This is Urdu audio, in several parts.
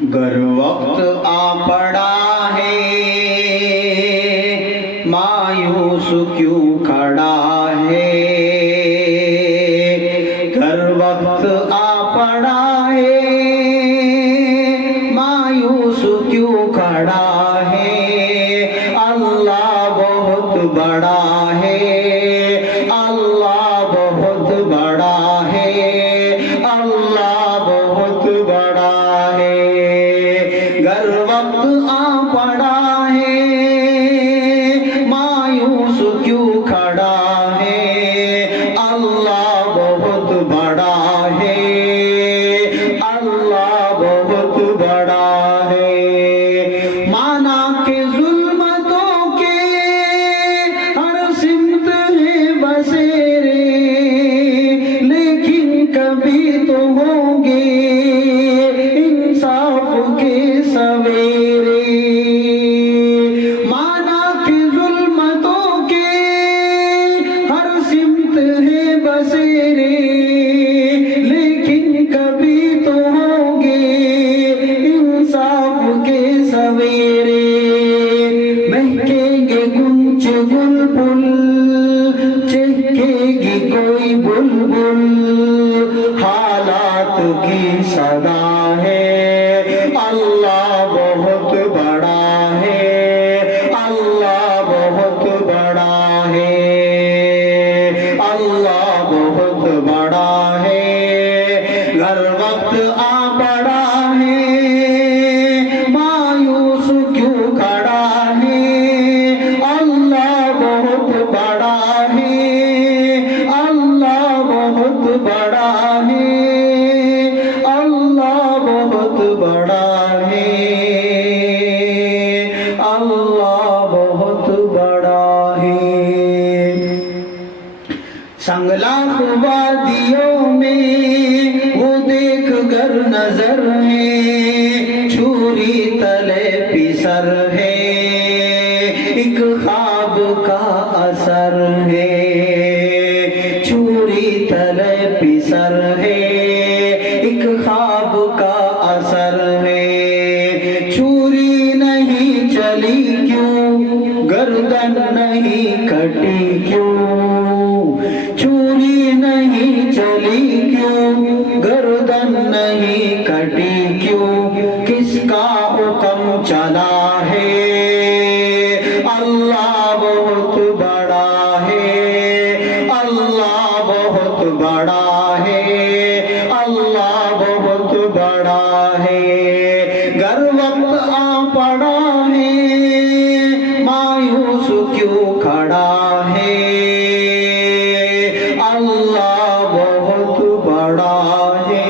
گر وقت آ پڑا ہے مایوس کیوں کھڑا ہے، گر وقت آ پڑا ہے مایوس کیوں کھڑا ہے، اللہ بہت بڑا ہے، اللہ بہت بڑا ہے، اللہ بہت بڑا ہے، گر وقت آ پڑا ہے مایوس کیوں کھڑا ہے، اللہ بہت بڑا ہے، اللہ بہت بڑا ہے، مانا کہ ظلمتوں کے ہر سمت ہے بسیرے، لیکن کبھی تو ہوں گے انصاف کے سویرے، مانا کہ ظلمتوں کے ہر سمت ہے بسیرے، لیکن کبھی تو ہوں گے انصاف کے سویرے، مہکیں گے گنچ گل پل، چہکے گی کوئی بلبل، حالات کی صدا ہے، اللہ بہت بڑا ہے، اللہ بہت بڑا ہے، اللہ بہت بڑا ہے، گر وقت آ پڑا ہے مایوس کیوں کھڑا ہے، اللہ بہت بڑا ہے، اللہ بہت بڑا ہے، اللہ بہت بڑا ہے، اللہ بہت بڑا ہے، سنگلاخ وادیوں میں وہ دیکھ کر نظر ہے، چھری تلے پسر ہے، ایک خواب کا اثر ہے، چھری تلے پسر ہے، ایک خواب کا اثر ہے، چھری نہیں چلی کیوں، گردن نہیں کٹی کیوں، چھری نہیں چلی کیوں، گردن نہیں کٹی کیوں، کس کا حکم چلا ہے، اللہ بہت بڑا ہے، اللہ بہت بڑا ہے، اللہ بہت بڑا ہے، گر وقت آ پڑا ہے مایوس کیوں کھڑا ہے، اللہ بہت بڑا ہے،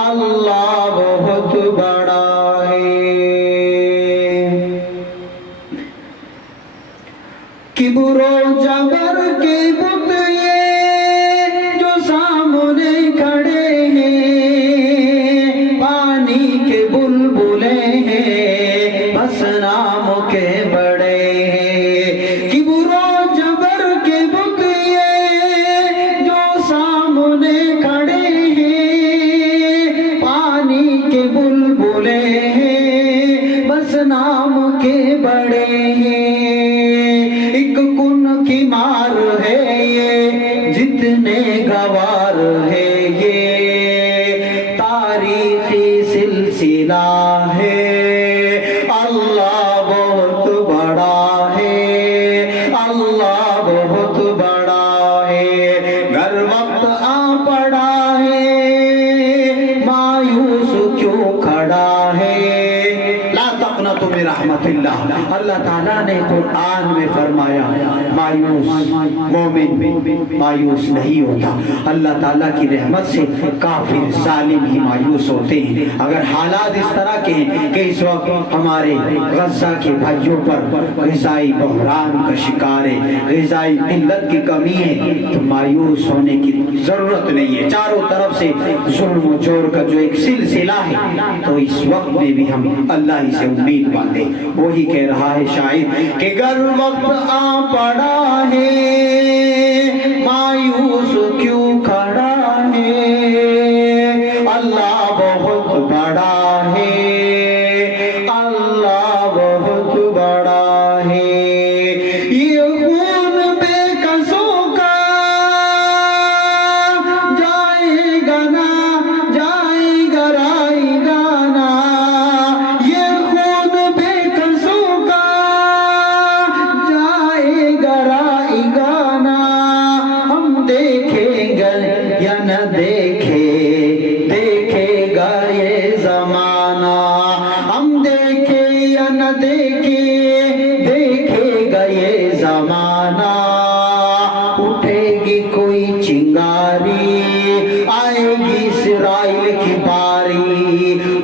اللہ بہت بڑا ہے، کبر و جبر کے بت یہ جو سامنے کھڑے ہیں، پانی کے بلبلے ہیں، بس نام کے بڑے ہیں، کبر و جبر کے بت یہ جو سامنے کھڑے ہیں، پانی کے بلبلے ہیں، بس نام کے بڑے ہیں، ایک کن کی مار ہے یہ، جتنے گوار ہے یہ، تاریخی سلسلہ ہے، اللہ بہت بڑا ہے، اللہ بہت بڑا ہے، گر وقت آ پڑا ہے مایوس کیوں کھڑا ہے، لا تقنطوا من رحمت اللہ، اللہ تعالیٰ نے قرآن میں فرمایا مایوس مومن مایوس نہیں ہوتا، اللہ تعالیٰ کی رحمت سے کافر ظالم ہی مایوس ہوتے ہیں، اگر حالات اس طرح کے ہیں کہ اس وقت ہمارے غزہ کے بھائیوں پر غذائی بحران کا شکار ہے، غذائی قلت کی کمی ہے، تو مایوس ہونے کی ضرورت نہیں ہے، چاروں طرف سے ظلم و جور کا جو ایک سلسلہ ہے، تو اس وقت میں بھی ہم اللہ ہی سے امید باندھیں، وہی کہہ رہا ہے شاعر کہ گر وقت آ پڑا ہے مایوس کیوں کھڑا ہے، اللہ بہت بڑا ہے،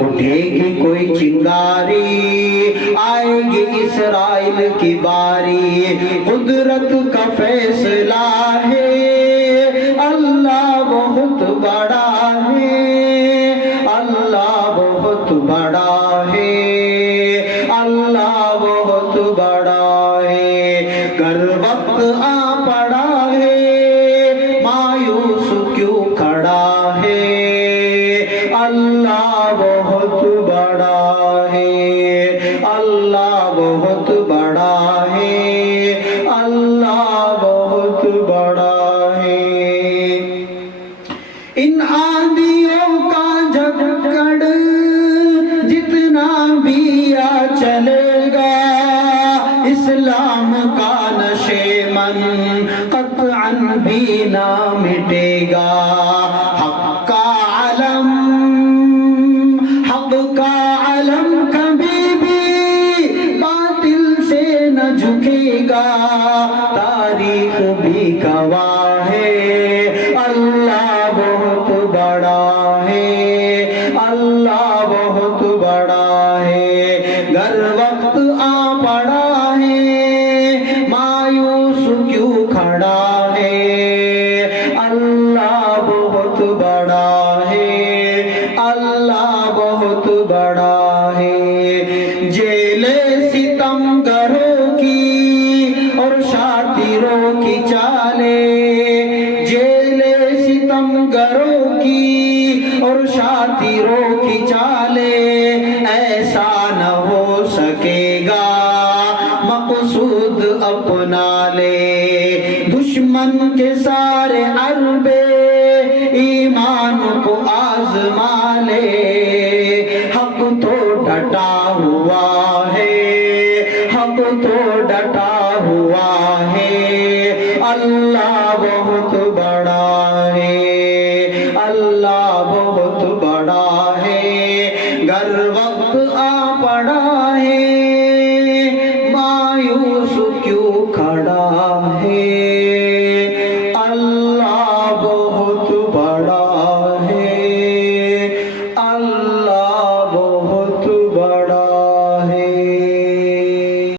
اٹھے گی کوئی چنگاری آئے گی اسرائیل کی باری قدرت کا فیصلہ ہے اللہ بہت بڑا ہے اللہ بہت بڑا ہے اللہ بہت بڑا ہے گر وقت آ پڑا ہے مایوس کیوں کھڑا ہے اللہ بہت بڑا ہے اللہ بہت بڑا ہے اللہ بہت بڑا ہے ان آندھیوں کا جھکڑ جتنا بھی چلے گا اسلام کا نشیمن قطعاً بھی نہ مٹے گا حق کا علم کبھی بھی باطل سے نہ جھکے گا تاریخ بھی گواہ ہے اللہ بہت بڑا ہے اللہ بہت بڑا ہے گر وقت آ پڑا ہے مایوس کیوں کھڑا ہے اللہ بہت بڑا ہے اللہ بہت بڑا ہے جیل ستم گروں کی اور شاطروں کی چالیں جیل ستم گروں کی اور شاطروں کی چالیں ایسا نہ ہو سکے گا مقصود اپنا لے دشمن کے سارے عربے ایمان کو آزما لے حق تو ڈٹا ہوا ہے حق تو ڈٹا ہوا ہے اللہ بہت بڑا ہے اللہ بہت بڑا ہے گر وقت آ پڑا ہے مایوس کیوں کھڑا ہے اللہ بہت بڑا ہے اللہ